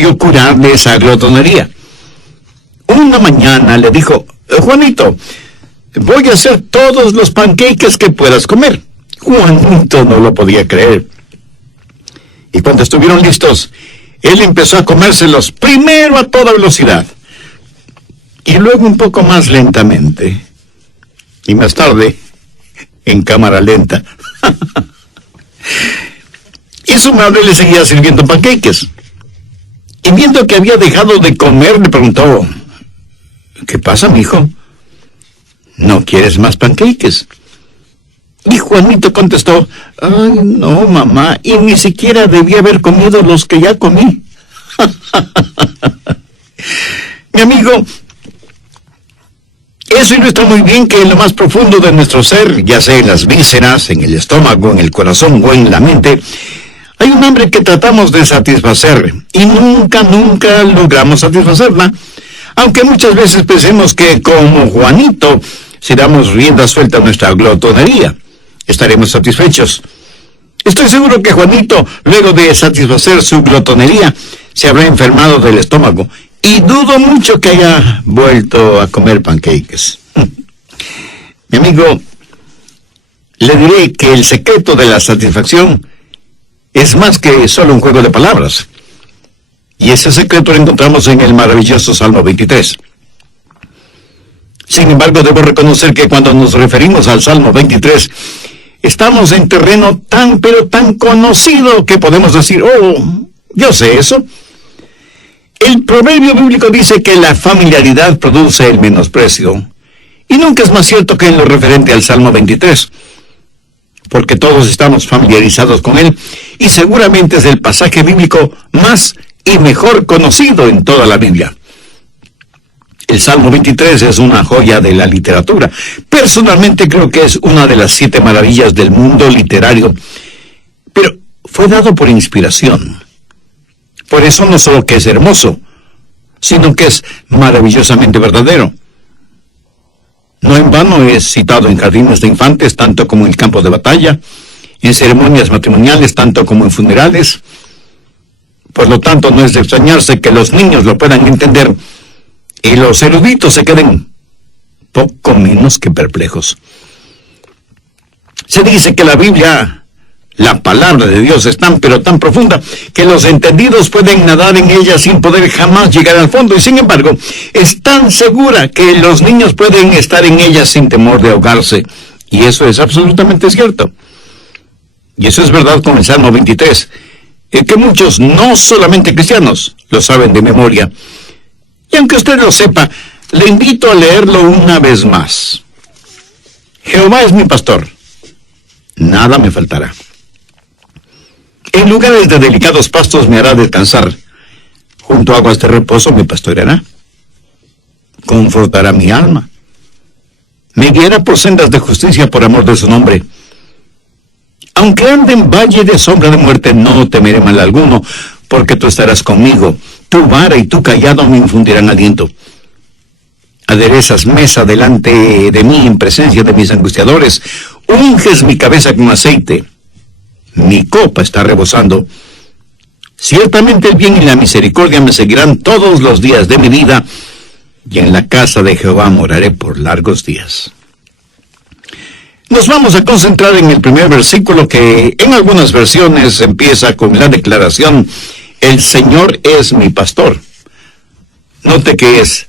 y curarle esa glotonería. Una mañana le dijo: Juanito, voy a hacer todos los pancakes que puedas comer. Juanito no lo podía creer. Y cuando estuvieron listos, él empezó a comérselos primero a toda velocidad, y luego un poco más lentamente, y más tarde en cámara lenta. Y su madre le seguía sirviendo pancakes. Y viendo que había dejado de comer, le preguntó: ¿qué pasa, mijo? ¿No quieres más pancakes? Y Juanito contestó: ay, no, mamá, y ni siquiera debí haber comido los que ya comí. Mi amigo, eso ilustra muy bien que en lo más profundo de nuestro ser, ya sea en las vísceras, en el estómago, en el corazón o en la mente, hay un hambre que tratamos de satisfacer y nunca logramos satisfacerla, aunque muchas veces pensemos que, como Juanito, si damos rienda suelta a nuestra glotonería, estaremos satisfechos. Estoy seguro que Juanito, luego de satisfacer su glotonería, se habrá enfermado del estómago, y dudo mucho que haya vuelto a comer pancakes. Mi amigo, le diré que el secreto de la satisfacción es más que solo un juego de palabras. Y ese secreto lo encontramos en el maravilloso Salmo 23. Sin embargo, debo reconocer que cuando nos referimos al Salmo 23, estamos en terreno pero tan conocido que podemos decir: oh, yo sé eso. El proverbio bíblico dice que la familiaridad produce el menosprecio. Y nunca es más cierto que en lo referente al Salmo 23. Porque todos estamos familiarizados con él, y seguramente es el pasaje bíblico más y mejor conocido en toda la Biblia. El Salmo 23 es una joya de la literatura. Personalmente creo que es una de las 7 maravillas del mundo literario, pero fue dado por inspiración. Por eso no solo que es hermoso, sino que es maravillosamente verdadero. No en vano es citado en jardines de infantes, tanto como en el campo de batalla, en ceremonias matrimoniales, tanto como en funerales. Por lo tanto, no es de extrañarse que los niños lo puedan entender y los eruditos se queden poco menos que perplejos. Se dice que la Biblia, la palabra de Dios, es tan profunda que los entendidos pueden nadar en ella sin poder jamás llegar al fondo, y sin embargo es tan segura que los niños pueden estar en ella sin temor de ahogarse, y eso es absolutamente cierto. Y eso es verdad con el Salmo 23, que muchos, no solamente cristianos, lo saben de memoria. Y aunque usted lo sepa, le invito a leerlo una vez más. Jehová es mi pastor, nada me faltará. En lugares de delicados pastos me hará descansar. Junto a aguas de reposo me pastoreará. Confortará mi alma. Me guiará por sendas de justicia por amor de su nombre. Aunque ande en valle de sombra de muerte, no temeré mal alguno, porque tú estarás conmigo. Tu vara y tu cayado me infundirán aliento. Aderezas mesa delante de mí en presencia de mis angustiadores. Unges mi cabeza con aceite. Mi copa está rebosando. Ciertamente el bien y la misericordia me seguirán todos los días de mi vida, y en la casa de Jehová moraré por largos días. Nos vamos a concentrar en el primer versículo, que en algunas versiones empieza con la declaración: el Señor es mi pastor. Note que es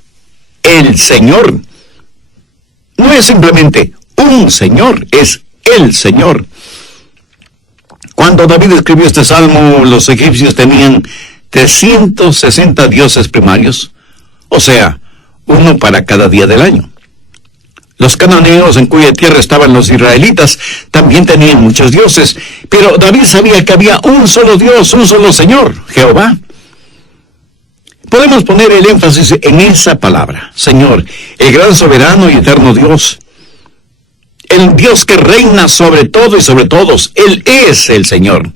el Señor. No es simplemente un Señor, es el Señor. Cuando David escribió este salmo, los egipcios tenían 360 dioses primarios, o sea, uno para cada día del año. Los cananeos, en cuya tierra estaban los israelitas, también tenían muchos dioses, pero David sabía que había un solo Dios, un solo Señor, Jehová. Podemos poner el énfasis en esa palabra, Señor, el gran soberano y eterno Dios. El Dios que reina sobre todo y sobre todos. Él es el Señor,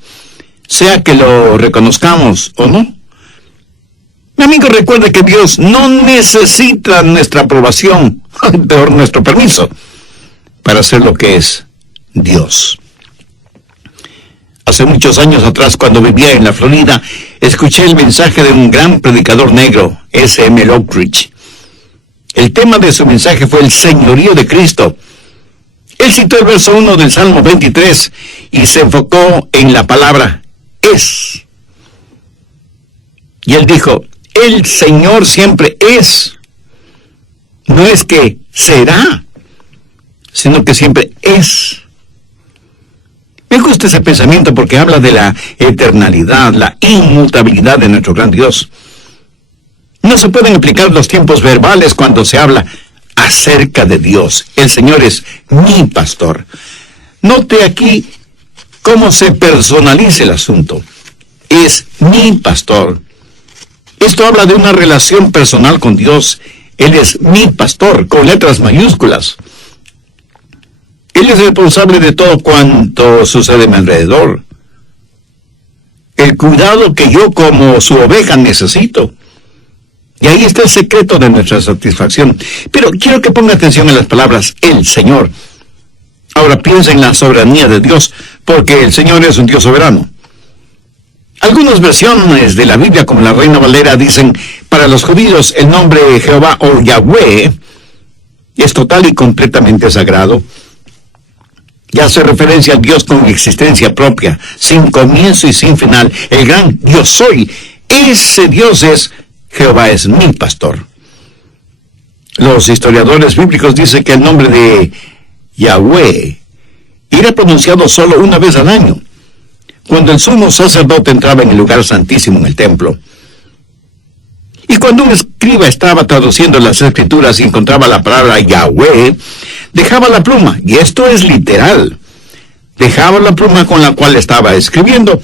sea que lo reconozcamos o no. Mi amigo, recuerde que Dios no necesita nuestra aprobación, peor nuestro permiso, para ser lo que es Dios. Hace muchos años atrás, cuando vivía en la Florida, escuché el mensaje de un gran predicador negro, S.M. Lockridge. El tema de su mensaje fue el señorío de Cristo. Él citó el verso 1 del Salmo 23 y se enfocó en la palabra es. Y él dijo, el Señor siempre es. No es que será, sino que siempre es. Me gusta ese pensamiento porque habla de la eternalidad, la inmutabilidad de nuestro gran Dios. No se pueden aplicar los tiempos verbales cuando se habla acerca de Dios. El Señor es mi pastor. Note aquí cómo se personaliza el asunto. Es mi pastor. Esto habla de una relación personal con Dios. Él es mi pastor, con letras mayúsculas. Él es responsable de todo cuanto sucede a mi alrededor. El cuidado que yo como su oveja necesito. Y ahí está el secreto de nuestra satisfacción. Pero quiero que ponga atención a las palabras, el Señor. Ahora piensa en la soberanía de Dios, porque el Señor es un Dios soberano. Algunas versiones de la Biblia, como la Reina Valera, dicen, para los judíos el nombre de Jehová o Yahweh es total y completamente sagrado. Y hace referencia al Dios con existencia propia, sin comienzo y sin final, el gran yo soy. Ese Dios es, Jehová es mi pastor. Los historiadores bíblicos dicen que el nombre de Yahweh era pronunciado solo una vez al año, cuando el sumo sacerdote entraba en el lugar santísimo en el templo. Y cuando un escriba estaba traduciendo las escrituras y encontraba la palabra Yahweh, dejaba la pluma, y esto es literal. Dejaba la pluma con la cual estaba escribiendo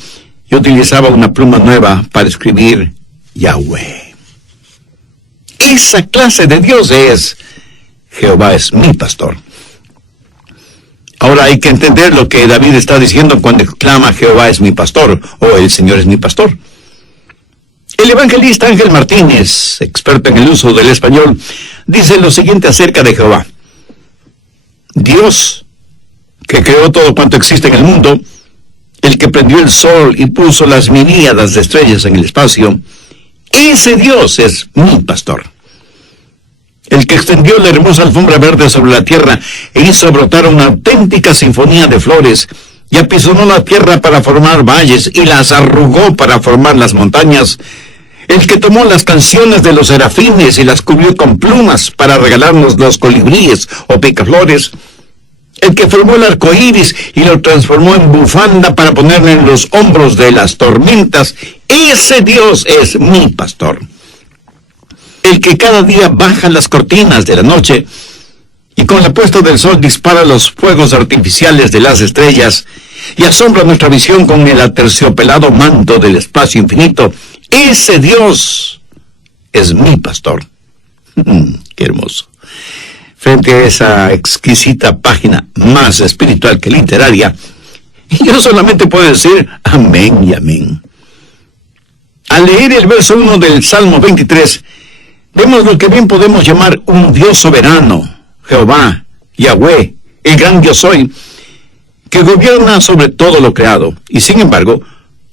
y utilizaba una pluma nueva para escribir Yahweh. Esa clase de Dios es, Jehová es mi pastor. Ahora hay que entender lo que David está diciendo cuando exclama Jehová es mi pastor, o el Señor es mi pastor. El evangelista Ángel Martínez, experto en el uso del español, dice lo siguiente acerca de Jehová. Dios, que creó todo cuanto existe en el mundo, el que prendió el sol y puso las miríadas de estrellas en el espacio, ese Dios es mi pastor. El que extendió la hermosa alfombra verde sobre la tierra e hizo brotar una auténtica sinfonía de flores, y apisonó la tierra para formar valles y las arrugó para formar las montañas. El que tomó las canciones de los serafines y las cubrió con plumas para regalarnos los colibríes o picaflores. El que formó el arco iris y lo transformó en bufanda para ponerlo en los hombros de las tormentas. Ese Dios es mi pastor. El que cada día baja las cortinas de la noche y con la puesta del sol dispara los fuegos artificiales de las estrellas y asombra nuestra visión con el aterciopelado manto del espacio infinito. Ese Dios es mi pastor. Qué hermoso. Frente a esa exquisita página más espiritual que literaria, yo solamente puedo decir amén y amén. Al leer el verso 1 del Salmo 23, vemos lo que bien podemos llamar un Dios soberano, Jehová, Yahweh, el gran yo soy, que gobierna sobre todo lo creado. Y sin embargo,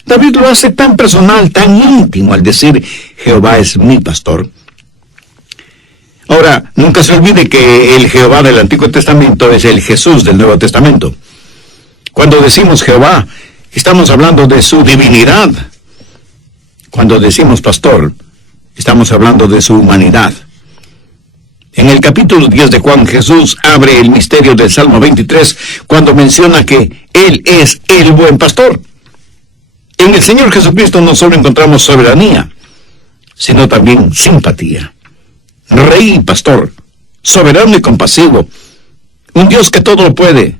David lo hace tan personal, tan íntimo al decir, Jehová es mi pastor. Ahora, nunca se olvide que el Jehová del Antiguo Testamento es el Jesús del Nuevo Testamento. Cuando decimos Jehová, estamos hablando de su divinidad. Cuando decimos pastor, estamos hablando de su humanidad. En el capítulo 10 de Juan, Jesús abre el misterio del Salmo 23 cuando menciona que Él es el buen pastor. En el Señor Jesucristo no solo encontramos soberanía, sino también simpatía. Rey y pastor, soberano y compasivo, un Dios que todo lo puede,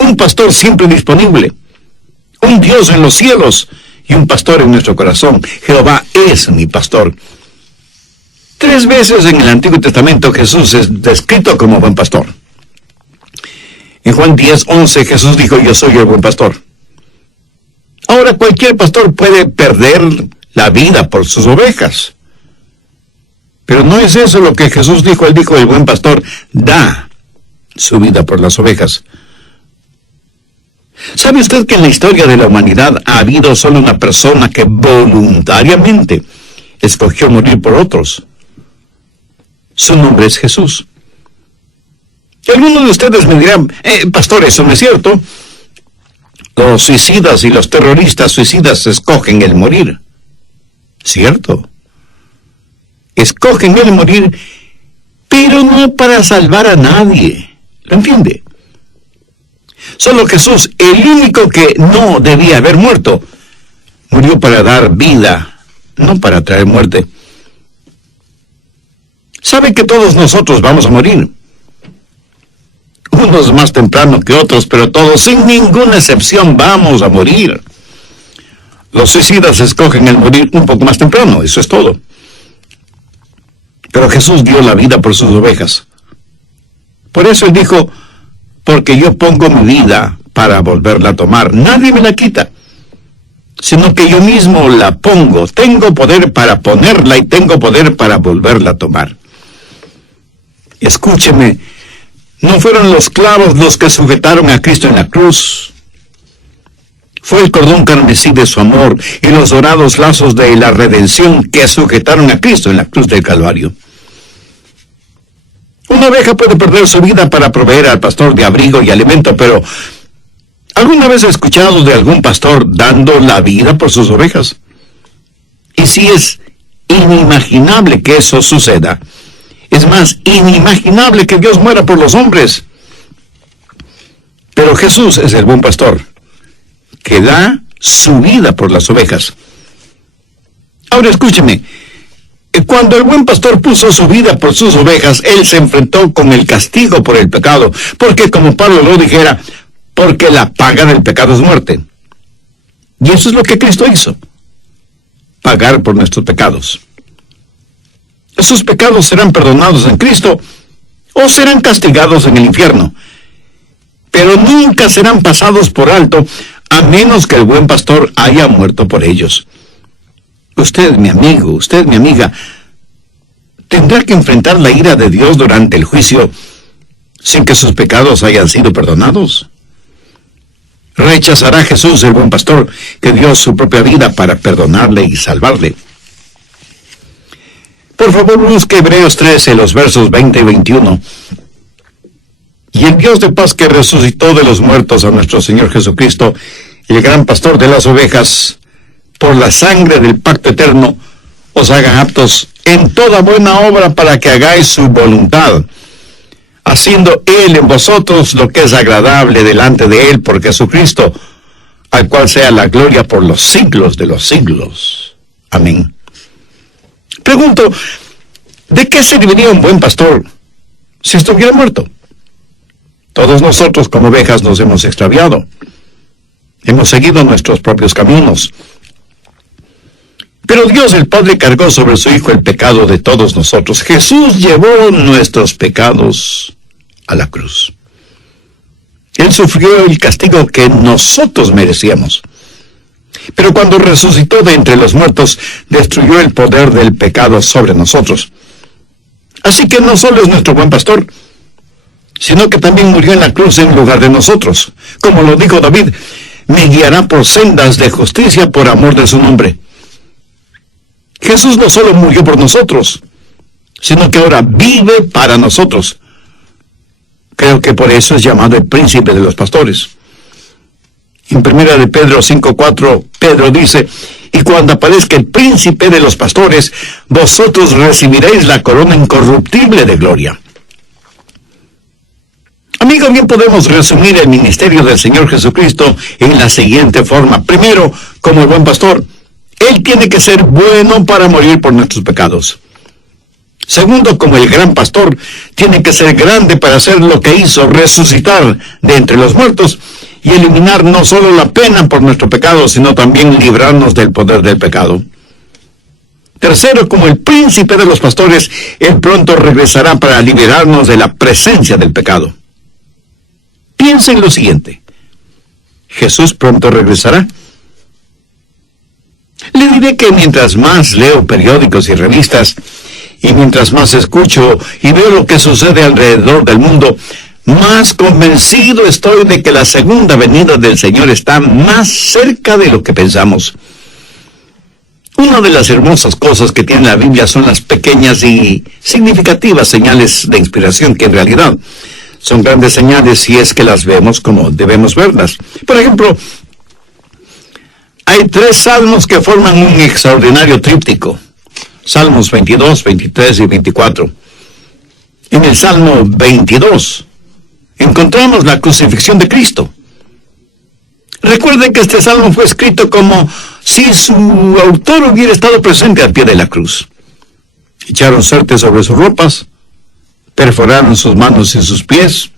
un pastor siempre disponible, un Dios en los cielos y un pastor en nuestro corazón. Jehová es mi pastor. 3 veces en el Antiguo Testamento Jesús es descrito como buen pastor. En Juan 10:11 Jesús dijo, yo soy el buen pastor. Ahora cualquier pastor puede perder la vida por sus ovejas. Pero no es eso lo que Jesús dijo. Él dijo, el buen pastor da su vida por las ovejas. ¿Sabe usted que en la historia de la humanidad ha habido solo una persona que voluntariamente escogió morir por otros? Su nombre es Jesús. Y algunos de ustedes me dirán, pastor, eso no es cierto. Los suicidas y los terroristas suicidas escogen el morir. ¿Cierto? Escogen el morir, pero no para salvar a nadie. ¿Lo entiende? Solo Jesús, el único que no debía haber muerto, murió para dar vida, no para traer muerte. ¿Sabe que todos nosotros vamos a morir? Unos más temprano que otros, pero todos, sin ninguna excepción, vamos a morir. Los suicidas escogen el morir un poco más temprano, eso es todo. Pero Jesús dio la vida por sus ovejas. Por eso Él dijo, porque yo pongo mi vida para volverla a tomar. Nadie me la quita, sino que yo mismo la pongo. Tengo poder para ponerla y tengo poder para volverla a tomar. Escúcheme, no fueron los clavos los que sujetaron a Cristo en la cruz. Fue el cordón carmesí de su amor y los dorados lazos de la redención que sujetaron a Cristo en la cruz del Calvario. Una oveja puede perder su vida para proveer al pastor de abrigo y alimento, pero ¿alguna vez he escuchado de algún pastor dando la vida por sus ovejas? Y sí, es inimaginable que eso suceda. Es más, inimaginable que Dios muera por los hombres. Pero Jesús es el buen pastor, que da su vida por las ovejas. Ahora escúcheme, cuando el buen pastor puso su vida por sus ovejas, Él se enfrentó con el castigo por el pecado, porque como Pablo lo dijera, porque la paga del pecado es muerte. Y eso es lo que Cristo hizo, pagar por nuestros pecados. Esos pecados serán perdonados en Cristo o serán castigados en el infierno, pero nunca serán pasados por alto a menos que el buen pastor haya muerto por ellos. Usted, mi amigo, usted, mi amiga, tendrá que enfrentar la ira de Dios durante el juicio sin que sus pecados hayan sido perdonados. ¿Rechazará Jesús, el buen pastor, que dio su propia vida para perdonarle y salvarle? Por favor, busque Hebreos 13, los versos 20 y 21. Y el Dios de paz que resucitó de los muertos a nuestro Señor Jesucristo, el gran pastor de las ovejas, por la sangre del pacto eterno, os haga aptos en toda buena obra para que hagáis su voluntad, haciendo Él en vosotros lo que es agradable delante de Él por Jesucristo, al cual sea la gloria por los siglos de los siglos. Amén. Pregunto, ¿de qué serviría un buen pastor si estuviera muerto? Todos nosotros como ovejas nos hemos extraviado. Hemos seguido nuestros propios caminos. Pero Dios el Padre cargó sobre su Hijo el pecado de todos nosotros. Jesús llevó nuestros pecados a la cruz. Él sufrió el castigo que nosotros merecíamos. Pero cuando resucitó de entre los muertos, destruyó el poder del pecado sobre nosotros. Así que no solo es nuestro buen pastor, sino que también murió en la cruz en lugar de nosotros. Como lo dijo David, me guiará por sendas de justicia por amor de su nombre. Jesús no solo murió por nosotros, sino que ahora vive para nosotros. Creo que por eso es llamado el príncipe de los pastores. En 1 de Pedro 5:4, Pedro dice, y cuando aparezca el príncipe de los pastores, vosotros recibiréis la corona incorruptible de gloria. Amigo, bien podemos resumir el ministerio del Señor Jesucristo en la siguiente forma. Primero, como el buen pastor, Él tiene que ser bueno para morir por nuestros pecados. Segundo, como el gran pastor, tiene que ser grande para hacer lo que hizo, resucitar de entre los muertos y eliminar no solo la pena por nuestro pecado, sino también librarnos del poder del pecado. Tercero, como el príncipe de los pastores, Él pronto regresará para liberarnos de la presencia del pecado. Piensa en lo siguiente. ¿Jesús pronto regresará? Le diré que mientras más leo periódicos y revistas, y mientras más escucho y veo lo que sucede alrededor del mundo, Más convencido estoy de que la segunda venida del Señor está más cerca de lo que pensamos. Una de las hermosas cosas que tiene la Biblia son las pequeñas y significativas señales de inspiración que en realidad son grandes señales si es que las vemos como debemos verlas. Por ejemplo, hay 3 salmos que forman un extraordinario tríptico. Salmos 22, 23 y 24. En el Salmo 22 encontramos la crucifixión de Cristo. Recuerden que este salmo fue escrito como si su autor hubiera estado presente al pie de la cruz. Echaron suerte sobre sus ropas, perforaron sus manos y sus pies,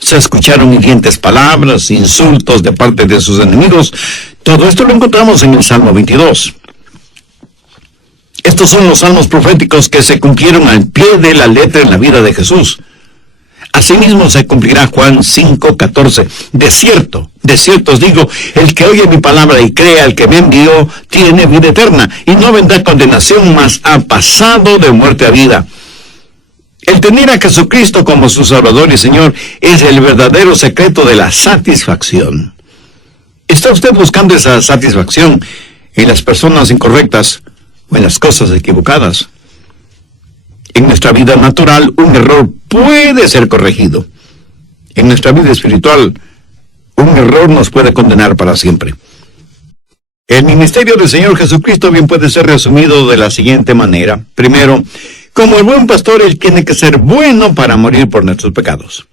se escucharon hirientes palabras, insultos de parte de sus enemigos. Todo esto lo encontramos en el Salmo 22. Estos son los salmos proféticos que se cumplieron al pie de la letra en la vida de Jesús. Asimismo se cumplirá Juan 5:14. De cierto os digo, el que oye mi palabra y crea al que me envió, tiene vida eterna, y no vendrá condenación, mas ha pasado de muerte a vida. El tener a Jesucristo como su Salvador y Señor es el verdadero secreto de la satisfacción. ¿Está usted buscando esa satisfacción en las personas incorrectas o en las cosas equivocadas? En nuestra vida natural, un error puede ser corregido. En nuestra vida espiritual, un error nos puede condenar para siempre. El ministerio del Señor Jesucristo bien puede ser resumido de la siguiente manera. Primero, como el buen pastor, Él tiene que ser bueno para morir por nuestros pecados.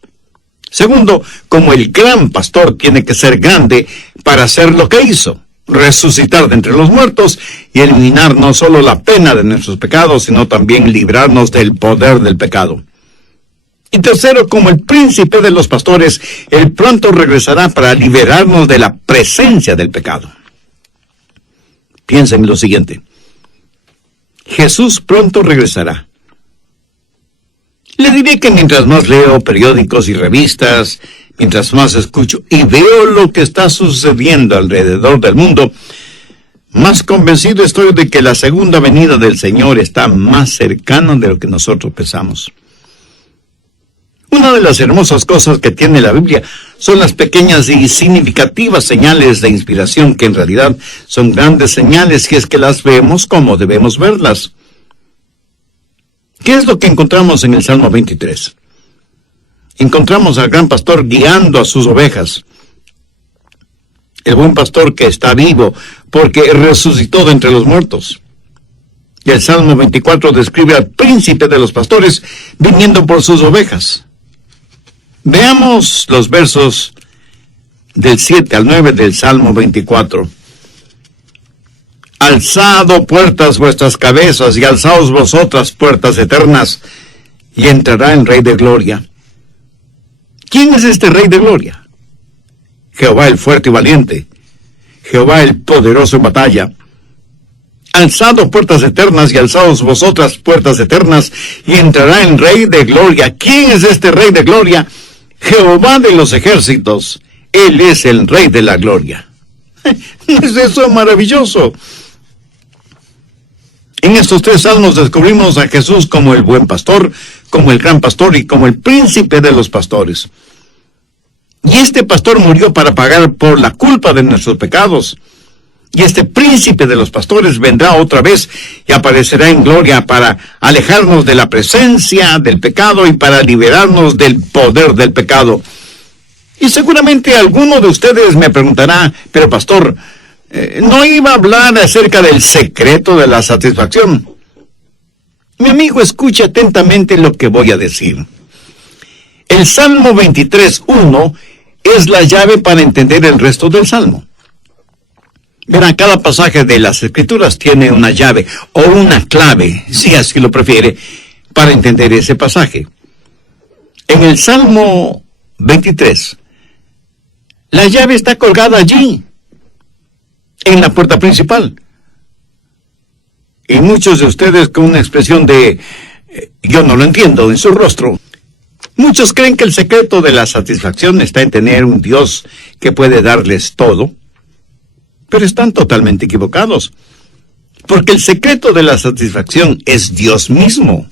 Segundo, como el gran pastor, tiene que ser grande para hacer lo que hizo: resucitar de entre los muertos y eliminar no solo la pena de nuestros pecados, sino también librarnos del poder del pecado. Y tercero, como el príncipe de los pastores, Él pronto regresará para liberarnos de la presencia del pecado. Piensen en lo siguiente: Jesús pronto regresará. Le diré que mientras más leo periódicos y revistas, mientras más escucho y veo lo que está sucediendo alrededor del mundo, más convencido estoy de que la segunda venida del Señor está más cercana de lo que nosotros pensamos. Una de las hermosas cosas que tiene la Biblia son las pequeñas y significativas señales de inspiración que en realidad son grandes señales si es que las vemos como debemos verlas. ¿Qué es lo que encontramos en el Salmo 23? Encontramos al gran pastor guiando a sus ovejas. El buen pastor que está vivo porque resucitó de entre los muertos. Y el Salmo 24 describe al príncipe de los pastores viniendo por sus ovejas. Veamos los versos del 7 al 9 del Salmo 24. Alzad, puertas, vuestras cabezas, y alzaos vosotras, puertas eternas, y entrará el Rey de Gloria. ¿Quién es este Rey de Gloria? Jehová el fuerte y valiente, Jehová el poderoso en batalla. Alzad, puertas eternas, y alzaos vosotras, puertas eternas, y entrará el Rey de Gloria. ¿Quién es este Rey de Gloria? Jehová de los ejércitos, Él es el Rey de la Gloria. ¿No es eso maravilloso? En estos 3 salmos descubrimos a Jesús como el buen pastor, como el gran pastor y como el príncipe de los pastores. Y este pastor murió para pagar por la culpa de nuestros pecados. Y este príncipe de los pastores vendrá otra vez y aparecerá en gloria para alejarnos de la presencia del pecado y para liberarnos del poder del pecado. Y seguramente alguno de ustedes me preguntará: pero pastor, ¿no iba a hablar acerca del secreto de la satisfacción? Mi amigo, escuche atentamente lo que voy a decir. El Salmo 23:1 es la llave para entender el resto del Salmo. Verá, cada pasaje de las Escrituras tiene una llave o una clave, si así lo prefiere, para entender ese pasaje. En el Salmo 23, la llave está colgada allí, en la puerta principal. Y muchos de ustedes con una expresión de yo no lo entiendo en su rostro. Muchos creen que el secreto de la satisfacción está en tener un Dios que puede darles todo, pero están totalmente equivocados, porque el secreto de la satisfacción es Dios mismo.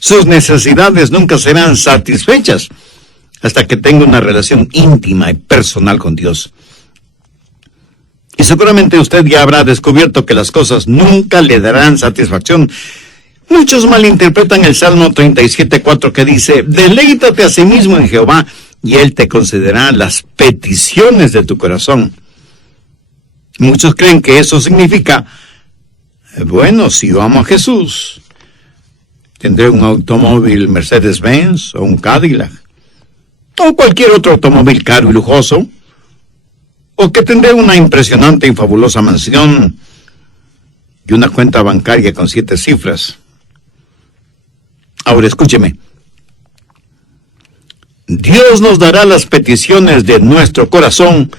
Sus necesidades nunca serán satisfechas hasta que tenga una relación íntima y personal con Dios. Y seguramente usted ya habrá descubierto que las cosas nunca le darán satisfacción. Muchos malinterpretan el Salmo 37:4 que dice: deleítate a sí mismo en Jehová, y Él te concederá las peticiones de tu corazón. Muchos creen que eso significa: bueno, si yo amo a Jesús, tendré un automóvil Mercedes-Benz o un Cadillac, o cualquier otro automóvil caro y lujoso, o que tendré una impresionante y fabulosa mansión y una cuenta bancaria con 7 cifras. Ahora escúcheme. Dios nos dará las peticiones de nuestro corazón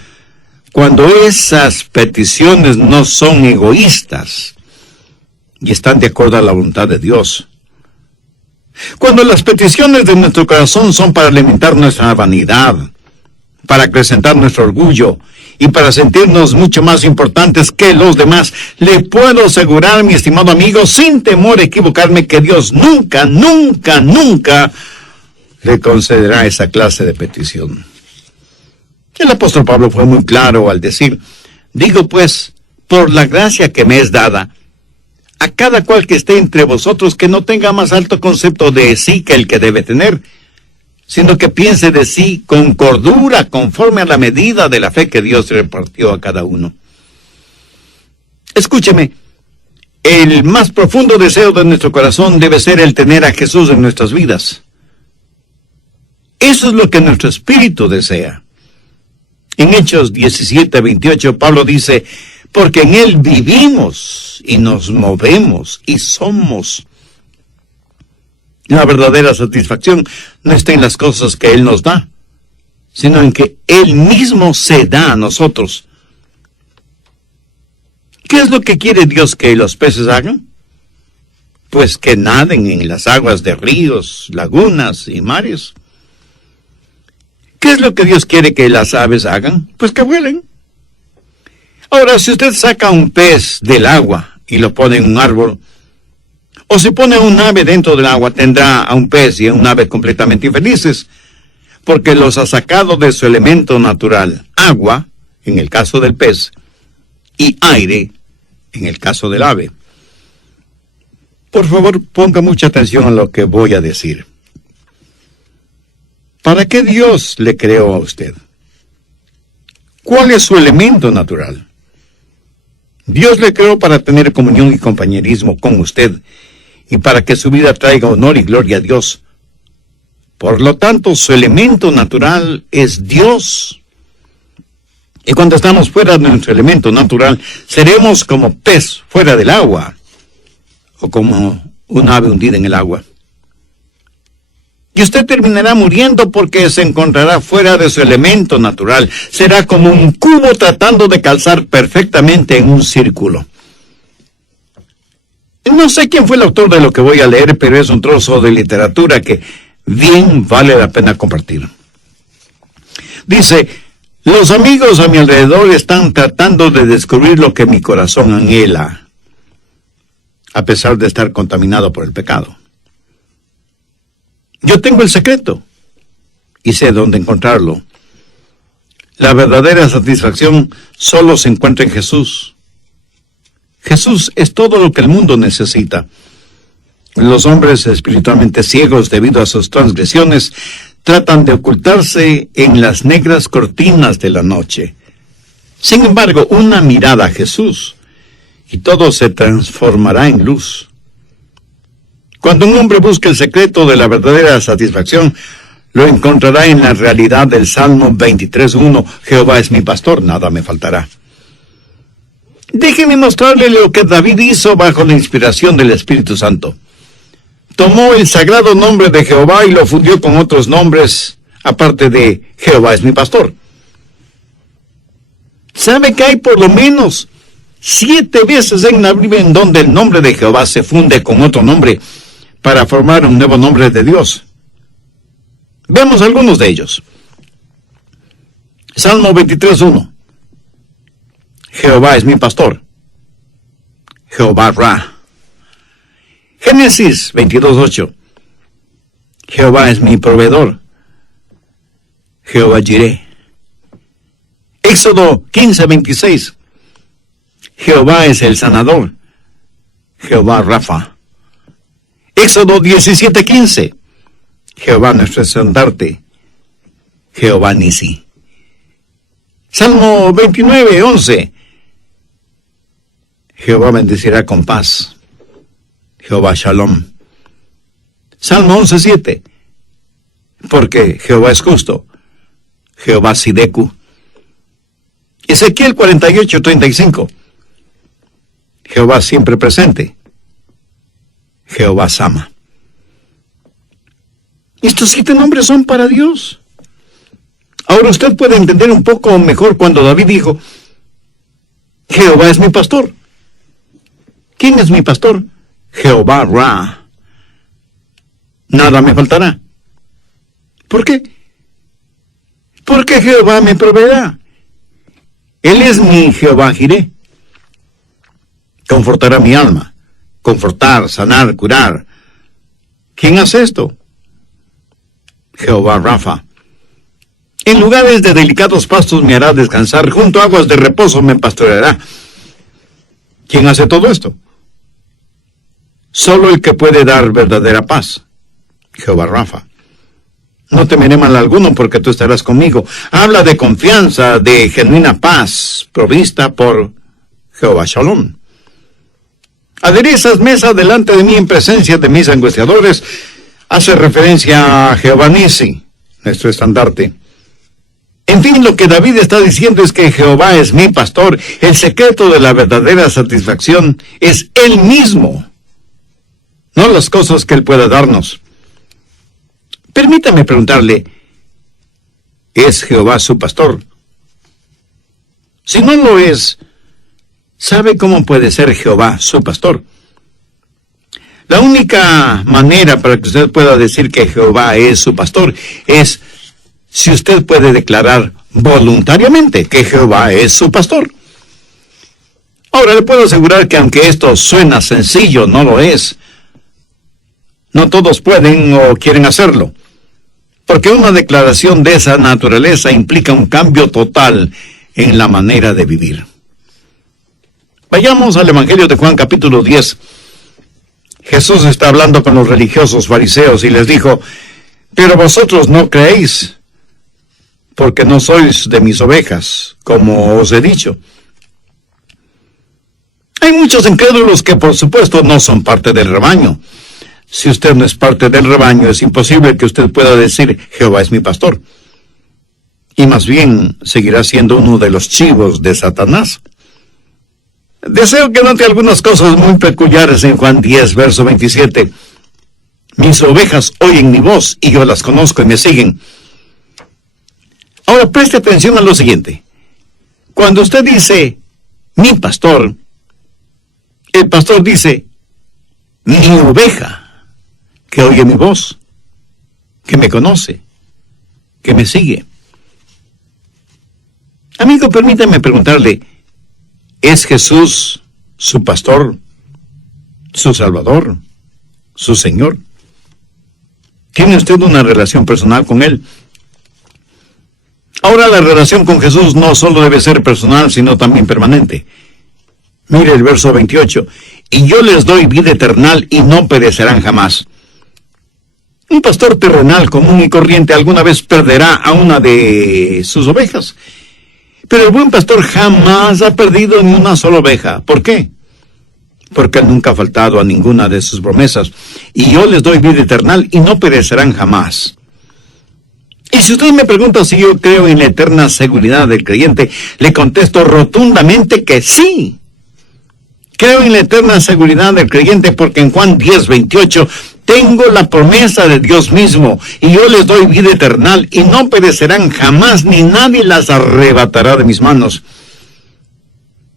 cuando esas peticiones no son egoístas y están de acuerdo a la voluntad de Dios. Cuando las peticiones de nuestro corazón son para alimentar nuestra vanidad, para acrecentar nuestro orgullo y para sentirnos mucho más importantes que los demás, le puedo asegurar, mi estimado amigo, sin temor a equivocarme, que Dios nunca, nunca, nunca le concederá esa clase de petición. El apóstol Pablo fue muy claro al decir: digo pues, por la gracia que me es dada, a cada cual que esté entre vosotros que no tenga más alto concepto de sí que el que debe tener, sino que piense de sí con cordura, conforme a la medida de la fe que Dios repartió a cada uno. Escúcheme, el más profundo deseo de nuestro corazón debe ser el tener a Jesús en nuestras vidas. Eso es lo que nuestro espíritu desea. En Hechos 17:28, Pablo dice: porque en Él vivimos y nos movemos y somos. La verdadera satisfacción no está en las cosas que Él nos da, sino en que Él mismo se da a nosotros. ¿Qué es lo que quiere Dios que los peces hagan? Pues que naden en las aguas de ríos, lagunas y mares. ¿Qué es lo que Dios quiere que las aves hagan? Pues que vuelen. Ahora, si usted saca un pez del agua y lo pone en un árbol, o si pone un ave dentro del agua, tendrá a un pez y a un ave completamente infelices, porque los ha sacado de su elemento natural: agua, en el caso del pez, y aire, en el caso del ave. Por favor, ponga mucha atención a lo que voy a decir. ¿Para qué Dios le creó a usted? ¿Cuál es su elemento natural? Dios le creó para tener comunión y compañerismo con usted y para que su vida traiga honor y gloria a Dios. Por lo tanto, su elemento natural es Dios. Y cuando estamos fuera de nuestro elemento natural, seremos como pez fuera del agua, o como un ave hundida en el agua. Y usted terminará muriendo porque se encontrará fuera de su elemento natural. Será como un cubo tratando de calzar perfectamente en un círculo. No sé quién fue el autor de lo que voy a leer, pero es un trozo de literatura que bien vale la pena compartir. Dice: los amigos a mi alrededor están tratando de descubrir lo que mi corazón anhela, a pesar de estar contaminado por el pecado. Yo tengo el secreto y sé dónde encontrarlo. La verdadera satisfacción solo se encuentra en Jesús. Jesús es todo lo que el mundo necesita. Los hombres espiritualmente ciegos debido a sus transgresiones tratan de ocultarse en las negras cortinas de la noche. Sin embargo, una mirada a Jesús y todo se transformará en luz. Cuando un hombre busca el secreto de la verdadera satisfacción, lo encontrará en la realidad del Salmo 23:1. Jehová es mi pastor, nada me faltará. Déjeme mostrarle lo que David hizo bajo la inspiración del Espíritu Santo. Tomó el sagrado nombre de Jehová y lo fundió con otros nombres, aparte de Jehová es mi pastor. ¿Sabe que hay por lo menos 7 veces en la Biblia en donde el nombre de Jehová se funde con otro nombre para formar un nuevo nombre de Dios? Veamos algunos de ellos. Salmo 23:1. Jehová es mi pastor. Jehová Ra. Génesis 22:8. Jehová es mi proveedor. Jehová Jireh. Éxodo 15:26. Jehová es el sanador. Jehová Rafa. Éxodo 17:15. Jehová nuestro estandarte. Jehová Nisi. Salmo 29:11. Jehová bendecirá con paz. Jehová Shalom. Salmo 11:7. Porque Jehová es justo. Jehová Sideku. Ezequiel 48:35. Jehová siempre presente. Jehová Sama. Estos 7 nombres son para Dios. Ahora usted puede entender un poco mejor cuando David dijo, Jehová es mi pastor. ¿Quién es mi pastor? Jehová Ra. Nada me faltará. ¿Por qué? Porque Jehová me proveerá. Él es mi Jehová Jireh. Confortará mi alma. Confortar, sanar, curar. ¿Quién hace esto? Jehová Rafa. En lugares de delicados pastos me hará descansar, junto a aguas de reposo me pastoreará. ¿Quién hace todo esto? Solo el que puede dar verdadera paz. Jehová Rafa. No temeré mal alguno porque tú estarás conmigo. Habla de confianza, de genuina paz, provista por Jehová Shalom. Aderezas mesa delante de mí en presencia de mis angustiadores. Hace referencia a Jehová Nisi, nuestro estandarte. En fin, lo que David está diciendo es que Jehová es mi pastor. El secreto de la verdadera satisfacción es Él mismo, no las cosas que Él pueda darnos. Permítame preguntarle, ¿es Jehová su pastor? Si no lo es, ¿sabe cómo puede ser Jehová su pastor? La única manera para que usted pueda decir que Jehová es su pastor es si usted puede declarar voluntariamente que Jehová es su pastor. Ahora le puedo asegurar que aunque esto suena sencillo, no lo es. No todos pueden o quieren hacerlo, porque una declaración de esa naturaleza implica un cambio total en la manera de vivir. Vayamos al Evangelio de Juan capítulo 10. Jesús está hablando con los religiosos fariseos y les dijo, pero vosotros no creéis, porque no sois de mis ovejas, como os he dicho. Hay muchos incrédulos que por supuesto no son parte del rebaño. Si usted no es parte del rebaño, es imposible que usted pueda decir, Jehová es mi pastor. Y más bien seguirá siendo uno de los chivos de Satanás. Deseo que note algunas cosas muy peculiares en Juan 10, verso 27. Mis ovejas oyen mi voz y yo las conozco y me siguen. Ahora preste atención a lo siguiente. Cuando usted dice, mi pastor, el pastor dice, mi oveja, que oye mi voz, que me conoce, que me sigue. Amigo, permítame preguntarle, ¿es Jesús su pastor, su salvador, su Señor? ¿Tiene usted una relación personal con Él? Ahora la relación con Jesús no solo debe ser personal, sino también permanente. Mire el verso 28. Y yo les doy vida eterna y no perecerán jamás. Un pastor terrenal común y corriente alguna vez perderá a una de sus ovejas. Pero el buen pastor jamás ha perdido ni una sola oveja. ¿Por qué? Porque él nunca ha faltado a ninguna de sus promesas. Y yo les doy vida eterna y no perecerán jamás. Y si usted me pregunta si yo creo en la eterna seguridad del creyente, le contesto rotundamente que sí. Creo en la eterna seguridad del creyente porque en Juan 10, 28 tengo la promesa de Dios mismo y yo les doy vida eterna y no perecerán jamás ni nadie las arrebatará de mis manos.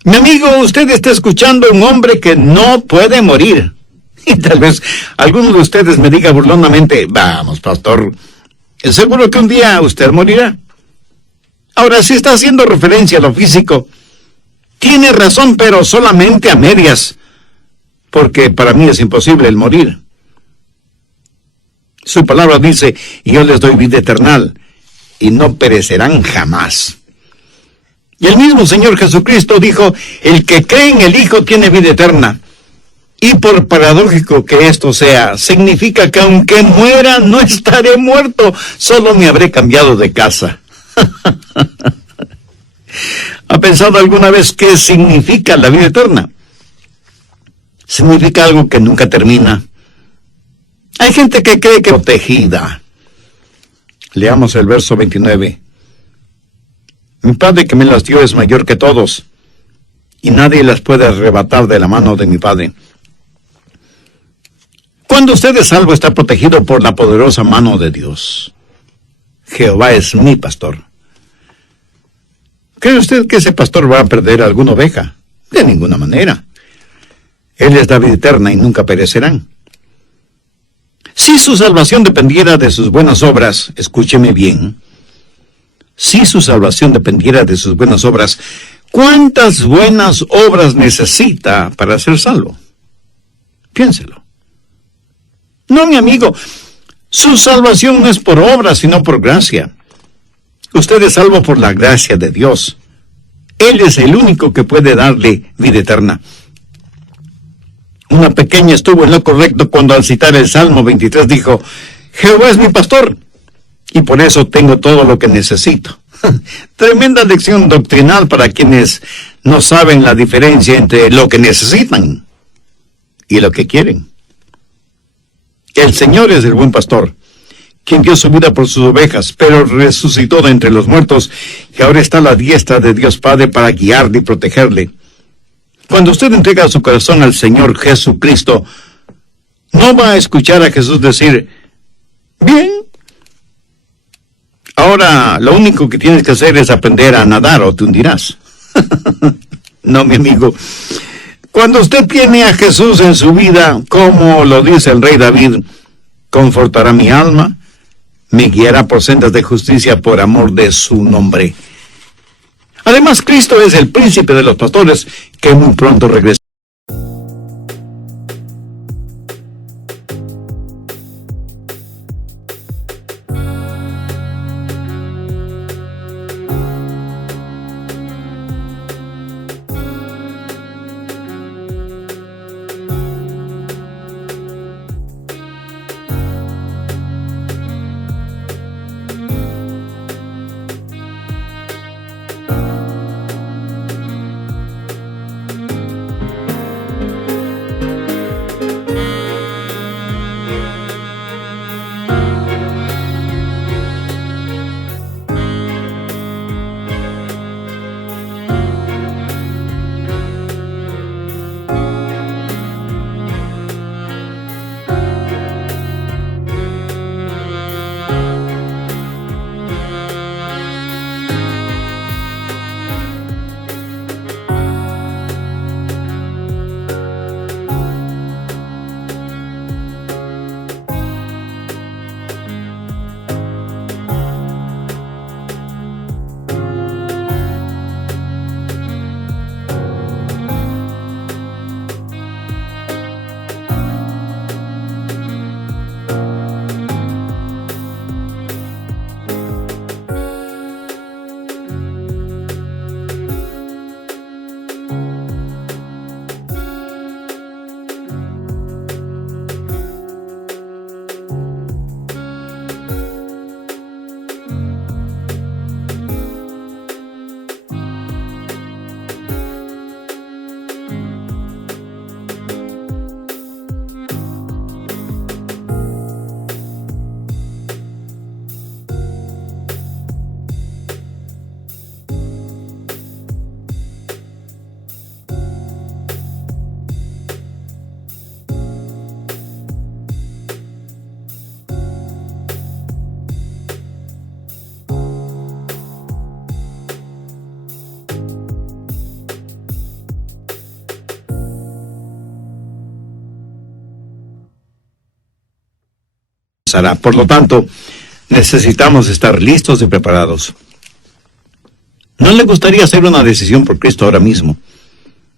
Mi amigo, usted está escuchando a un hombre que no puede morir. Y tal vez alguno de ustedes me diga burlonamente, vamos, pastor, seguro que un día usted morirá. Ahora, si está haciendo referencia a lo físico, tiene razón, pero solamente a medias, porque para mí es imposible el morir. Su palabra dice, y yo les doy vida eterna, y no perecerán jamás. Y el mismo Señor Jesucristo dijo, el que cree en el Hijo tiene vida eterna. Y por paradójico que esto sea, significa que aunque muera, no estaré muerto, solo me habré cambiado de casa. ¿Ha pensado alguna vez qué significa la vida eterna? Significa algo que nunca termina. Hay gente que cree que es protegida. Leamos el verso 29. Mi Padre que me las dio es mayor que todos, y nadie las puede arrebatar de la mano de mi Padre. Cuando usted es salvo, está protegido por la poderosa mano de Dios. Jehová es mi pastor. ¿Cree usted que ese pastor va a perder alguna oveja? De ninguna manera. Él es la vida eterna y nunca perecerán. Si su salvación dependiera de sus buenas obras, escúcheme bien, si su salvación dependiera de sus buenas obras, ¿cuántas buenas obras necesita para ser salvo? Piénselo. No, mi amigo, su salvación no es por obras, sino por gracia. Usted es salvo por la gracia de Dios. Él es el único que puede darle vida eterna. Una pequeña estuvo en lo correcto cuando al citar el Salmo 23 dijo, Jehová es mi pastor, y por eso tengo todo lo que necesito. Tremenda lección doctrinal para quienes no saben la diferencia entre lo que necesitan y lo que quieren. El Señor es el buen pastor, quien dio su vida por sus ovejas, pero resucitó de entre los muertos, y ahora está a la diestra de Dios Padre para guiarle y protegerle. Cuando usted entrega su corazón al Señor Jesucristo, no va a escuchar a Jesús decir, bien, ahora lo único que tienes que hacer es aprender a nadar o te hundirás. No, mi amigo. Cuando usted tiene a Jesús en su vida, como lo dice el rey David, confortará mi alma, me guiará por sendas de justicia por amor de su nombre. Además, Cristo es el príncipe de los pastores que muy pronto regresa. Por lo tanto, necesitamos estar listos y preparados. ¿No le gustaría hacer una decisión por Cristo ahora mismo?